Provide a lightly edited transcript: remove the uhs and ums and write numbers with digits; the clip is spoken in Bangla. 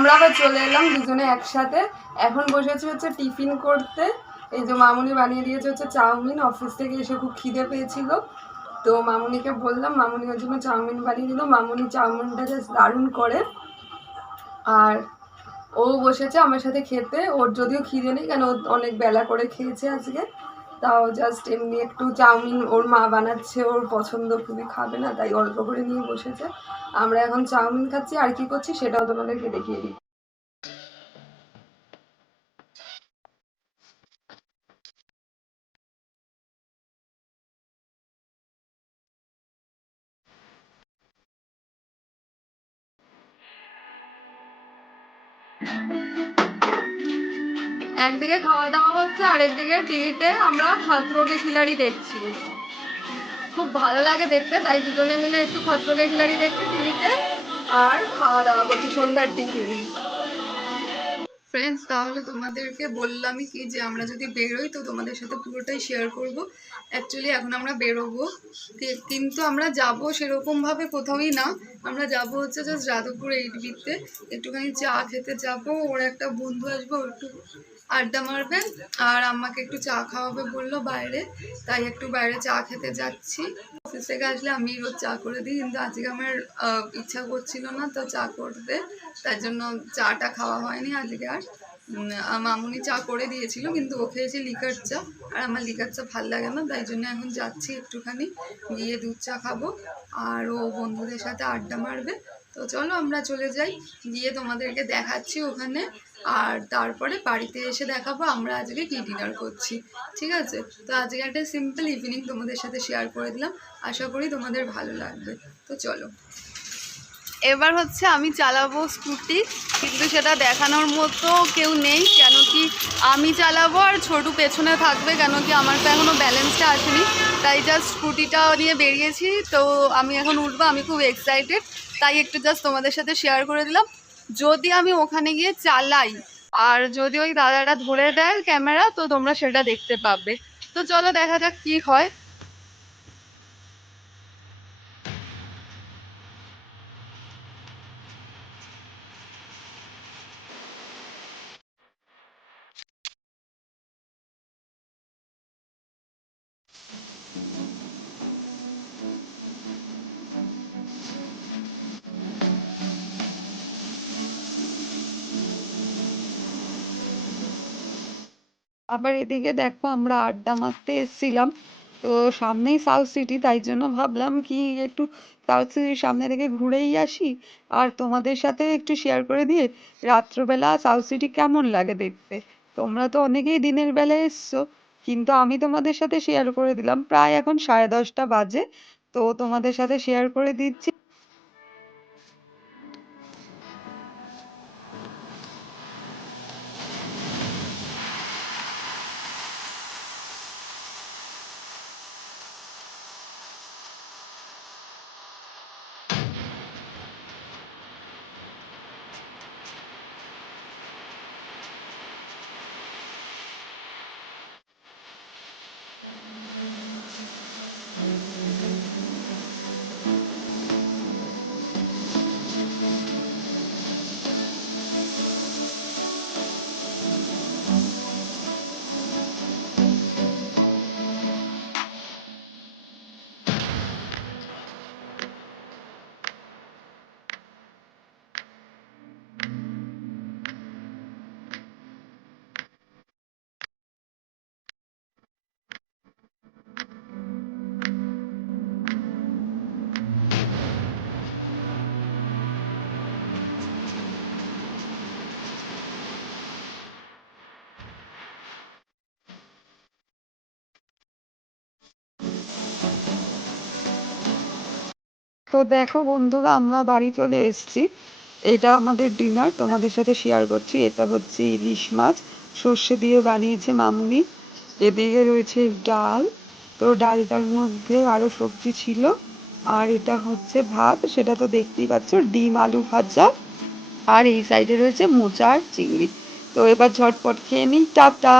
আমরা আবার চলে এলাম দুজনে একসাথে। এখন বসেছি হচ্ছে টিফিন করতে। এই যে মামুনি বানিয়ে দিয়েছে হচ্ছে চাউমিন, অফিস থেকে এসে খুব খিদে পেয়েছিল, তো মামুনিকে বললাম, মামুনি ওর জন্য চাউমিন বানিয়ে দিল। মামুনি চাউমিনটা জাস্ট দারুণ করে। আর ও বসেছে আমার সাথে খেতে। ওর যদিও খিদে নেই, কেন অনেক বেলা করে খেয়েছে আজকে, তাও জাস্ট এমনি একটু চাউমিন ওর মা বানাচ্ছে, ওর পছন্দ, খুবই খাবে না, তাই অল্প করে নিয়ে বসেছে। আমরা এখন চাউমিন খাচ্ছি, আর কি করছি সেটাও তোমাদেরকে দেখিয়ে দিই। একদিকে খাওয়া দাওয়া হচ্ছে, আর একদিকে টিভিতে আমরা খতরো কে খিলাড়ি দেখছি। খুব ভালো লাগে দেখতে, তাই দুজনে মিলে একটু খতরো কে খিলাড়ি দেখছি টিভিতে, আর খাওয়া দাওয়া করছি সন্ধ্যার টিফিন। ফ্রেন্ডস, তাহলে তোমাদেরকে বললামই কি যে আমরা যদি বেরোই তো তোমাদের সাথে পুরোটাই শেয়ার করব। অ্যাকচুয়ালি এখন আমরা বেরোবো, কিন্তু আমরা যাব সেরকমভাবে কোথাওই না। আমরা যাব হচ্ছে জাস্ট যাদবপুর 8B-তে একটুখানি চা খেতে যাব। ওর একটা বন্ধু আসবে, ওর একটু আড্ডা মারবে, আর আমাকে একটু চা খাওয়াবে বললো বাইরে, তাই একটু বাইরে চা খেতে যাচ্ছি। অফিস থেকে আসলে আমি রোজ চা করে দিই, কিন্তু আজকে আমার ইচ্ছা করছিল না তো চা করতে, তার জন্য চাটা খাওয়া হয়নি আজকে। আর মামুনি চা করে দিয়েছিল, কিন্তু ও খেয়েছে লিকার চা, আর আমার লিকার চা ভাল লাগে না, তাই জন্য এখন যাচ্ছি একটুখানি গিয়ে দুধ চা খাবো, আর ও বন্ধুদের সাথে আড্ডা মারবে। তো চলো আমরা চলে যাই, গিয়ে তোমাদেরকে দেখাচ্ছি ওখানে, আর তারপরে বাড়িতে এসে দেখাবো আমরা আজকে কি ডিনার করছি। ঠিক আছে, তো আজকে একটা সিম্পল ইভিনিং তোমাদের সাথে শেয়ার করে দিলাম, আশা করি তোমাদের ভালো লাগবে। তো চলো, এবার হচ্ছে আমি চালাবো স্কুটি, কিন্তু সেটা দেখানোর মতো কেউ নেই, কেন কি আমি চালাবো আর ছোটু পেছনে থাকবে, কেন কি আমার তো এখনও ব্যালেন্সটা আসেনি, তাই জাস্ট স্কুটিটা নিয়ে বেরিয়েছি। তো আমি এখন উঠবো, আমি খুব এক্সাইটেড, তাই একটু জাস্ট তোমাদের সাথে শেয়ার করে দিলাম। যদি আমি ওখানে গিয়ে চালাই আর যদি ওই দাদাটা ধরে দেয় ক্যামেরা, তো তোমরা সেটা দেখতে পাবে। তো চলো দেখা যাক কি হয়। আবার এদিকে দেখো, আমরা আড্ডা মারতে এসেছিলাম, তো সামনেই সাউথ সিটি, তাই জন্য ভাবলাম কি একটু সাউথ সিটির সামনে থেকে ঘুরেই আসি, আর তোমাদের সাথে একটু শেয়ার করে দিয়ে রাত্রবেলা সাউথ সিটি কেমন লাগে দেখতে। তোমরা তো অনেকেই দিনের বেলা এসছো, কিন্তু আমি তোমাদের সাথে শেয়ার করে দিলাম, প্রায় এখন 10:30 বাজে, তো তোমাদের সাথে শেয়ার করে দিচ্ছি। তো দেখো বন্ধুরা, আমরা বাড়ি চলে এসেছি। এটা আমাদের ডিনার, তোমাদের সাথে শেয়ার করছি। এটা হচ্ছে ইলিশ মাছ, সর্ষে দিয়ে বানিয়েছে মামুনি। এদিকে রয়েছে ডাল, তো ডালটার মধ্যে আরো সবজি ছিল। আর এটা হচ্ছে ভাত, সেটা তো দেখতেই পাচ্ছ, ডিম আলু ভাজা। আর এই সাইডে রয়েছে মোচা আর চিংড়ি। তো এবার ঝটপট খেয়ে নিই, টাটা।